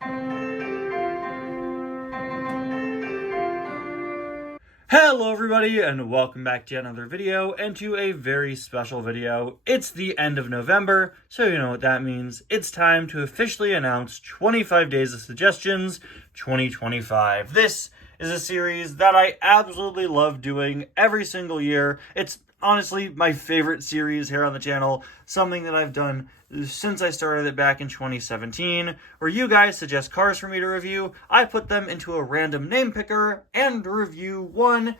Hello everybody and welcome back to another video and to a very special video. It's the end of November, so you know what that means. It's time to officially announce 25 Days of Suggestions 2025. This is a series that I absolutely love doing every single year. It's honestly my favorite series here on the channel, something that I've done since I started it back in 2017, where you guys suggest cars for me to review. I put them into a random name picker and review one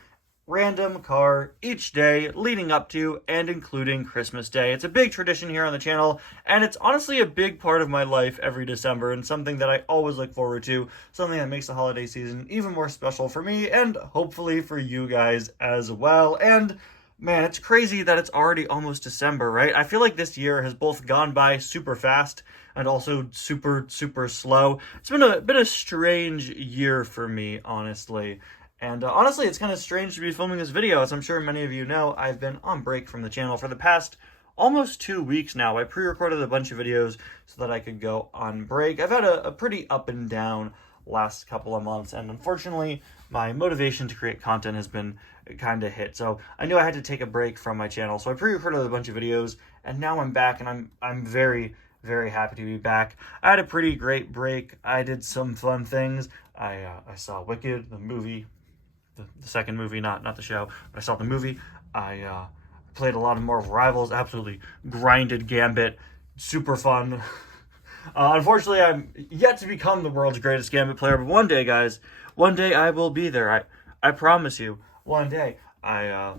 random car each day leading up to and including Christmas Day. It's a big tradition here on the channel, and it's honestly a big part of my life every December, and something that I always look forward to, something that makes the holiday season even more special for me and hopefully for you guys as well. And man, it's crazy that it's already almost December, right? I feel like this year has both gone by super fast and also super, super slow. It's been a strange year for me, honestly. And honestly, it's kind of strange to be filming this video. As I'm sure many of you know, I've been on break from the channel for the past almost 2 weeks now. I pre-recorded a bunch of videos so that I could go on break. I've had a pretty up and down last couple of months, and unfortunately my motivation to create content has been kind of hit, so I knew I had to take a break from my channel. So I pre-recorded a bunch of videos, and now I'm back, and I'm very, very happy to be back. I had a pretty great break. I did some fun things. I saw Wicked, the movie, the second movie, not the show, but I saw the movie. I played a lot of Marvel Rivals, absolutely grinded Gambit, super fun. Unfortunately, I'm yet to become the world's greatest Gambit player, but one day, guys, one day I will be there. I promise you, one day. I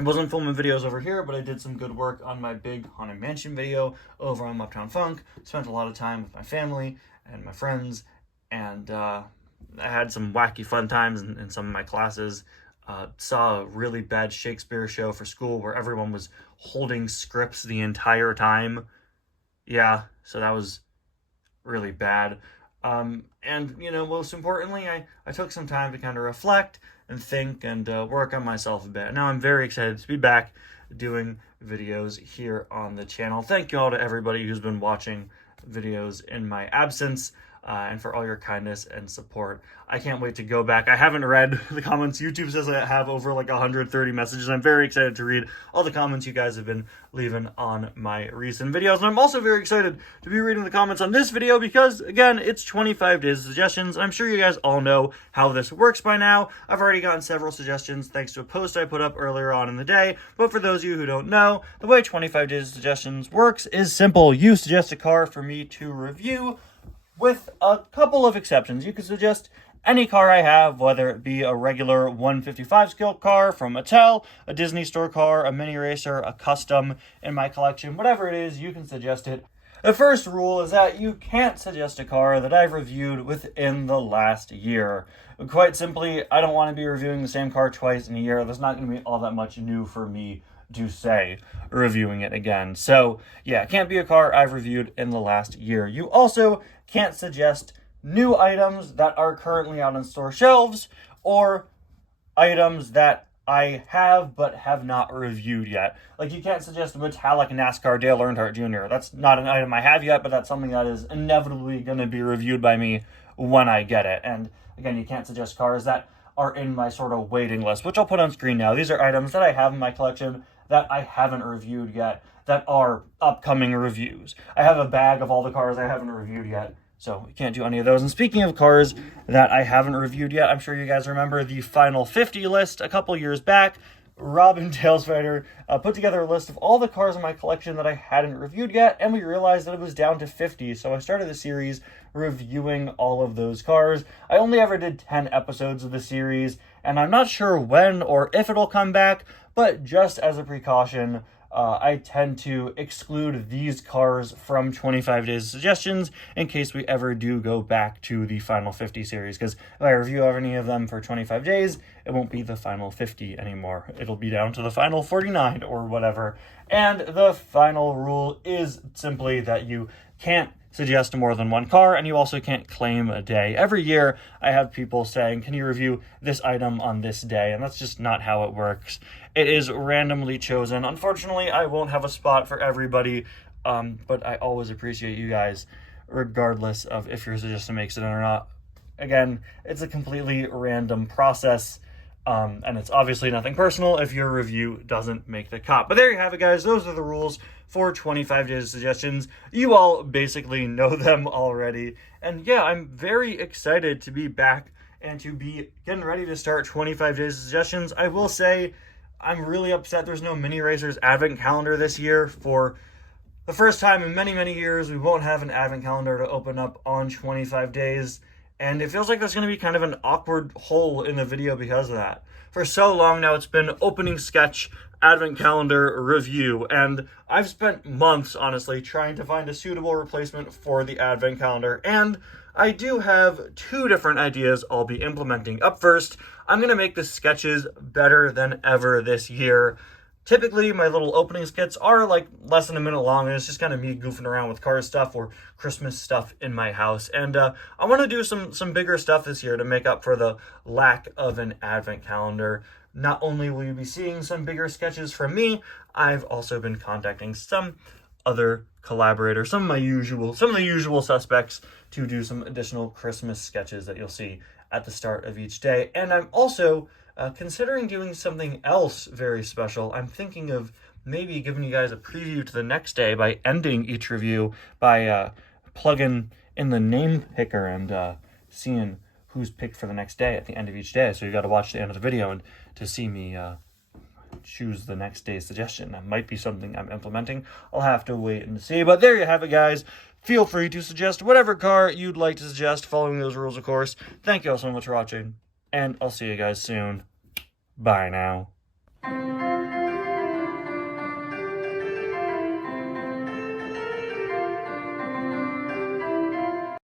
wasn't filming videos over here, but I did some good work on my big Haunted Mansion video over on Uptown Funk. Spent a lot of time with my family and my friends, and I had some wacky fun times in some of my classes. Saw a really bad Shakespeare show for school where everyone was holding scripts the entire time. Yeah, so that was really bad. And, you know, most importantly, I took some time to kind of reflect and think and work on myself a bit. And now I'm very excited to be back doing videos here on the channel. Thank you all to everybody who's been watching videos in my absence. And for all your kindness and support. I can't wait to go back. I haven't read the comments. YouTube says I have over like 130 messages. I'm very excited to read all the comments you guys have been leaving on my recent videos. And I'm also very excited to be reading the comments on this video because, again, it's 25 Days of Suggestions. I'm sure you guys all know how this works by now. I've already gotten several suggestions thanks to a post I put up earlier on in the day. But for those of you who don't know, the way 25 Days of Suggestions works is simple. You suggest a car for me to review, with a couple of exceptions. You can suggest any car I have, whether it be a regular 155 scale car from Mattel, a Disney Store car, a mini racer, a custom in my collection, whatever it is, you can suggest it. The first rule is that you can't suggest a car that I've reviewed within the last year. Quite simply, I don't want to be reviewing the same car twice in a year. There's not going to be all that much new for me to say reviewing it again. So yeah, it can't be a car I've reviewed in the last year. You also can't suggest new items that are currently out on store shelves or items that I have but have not reviewed yet. Like, you can't suggest a metallic NASCAR Dale Earnhardt Jr. That's not an item I have yet, but that's something that is inevitably going to be reviewed by me when I get it. And again, you can't suggest cars that are in my sort of waiting list, which I'll put on screen now. These are items that I have in my collection that I haven't reviewed yet, that are upcoming reviews. I have a bag of all the cars I haven't reviewed yet, so we can't do any of those. And speaking of cars that I haven't reviewed yet, I'm sure you guys remember the Final 50 list a couple years back. Robin Tailspider put together a list of all the cars in my collection that I hadn't reviewed yet, and we realized that it was down to 50, so I started the series reviewing all of those cars. I only ever did 10 episodes of the series, and I'm not sure when or if it'll come back, but just as a precaution, I tend to exclude these cars from 25 Days of Suggestions in case we ever do go back to the Final 50 series, because if I review any of them for 25 days, it won't be the Final 50 anymore. It'll be down to the Final 49 or whatever. And the final rule is simply that you can't suggest more than one car, and you also can't claim a day. Every year, I have people saying, can you review this item on this day? And that's just not how it works. It is randomly chosen. Unfortunately, I won't have a spot for everybody, but I always appreciate you guys regardless of if your suggestion makes it in or not. Again, it's a completely random process, and it's obviously nothing personal if your review doesn't make the cut. But there you have it, guys. Those are the rules for 25 days of suggestions. You all basically know them already. And yeah, I'm very excited to be back and to be getting ready to start 25 days of suggestions. I will say I'm really upset there's no Mini Racers advent calendar this year. For the first time in many, many years, we won't have an advent calendar to open up on 25 days. And it feels like there's going to be kind of an awkward hole in the video because of that. For so long now, it's been opening sketch, advent calendar, review, and I've spent months, honestly, trying to find a suitable replacement for the advent calendar, and I do have 2 different ideas I'll be implementing. Up first, I'm going to make the sketches better than ever this year. Typically, my little opening skits are like less than a minute long, and it's just kind of me goofing around with car stuff or Christmas stuff in my house. And I want to do some bigger stuff this year to make up for the lack of an advent calendar. Not only will you be seeing some bigger sketches from me, I've also been contacting some other collaborators, some of the usual suspects, to do some additional Christmas sketches that you'll see at the start of each day. And I'm also considering doing something else very special. I'm thinking of maybe giving you guys a preview to the next day by ending each review by plugging in the name picker and seeing who's picked for the next day at the end of each day. So you got to watch the end of the video and to see me choose the next day's suggestion. That might be something I'm implementing. I'll have to wait and see. But there you have it, guys. Feel free to suggest whatever car you'd like to suggest, following those rules, of course. Thank you all so much for watching, and I'll see you guys soon. Bye now.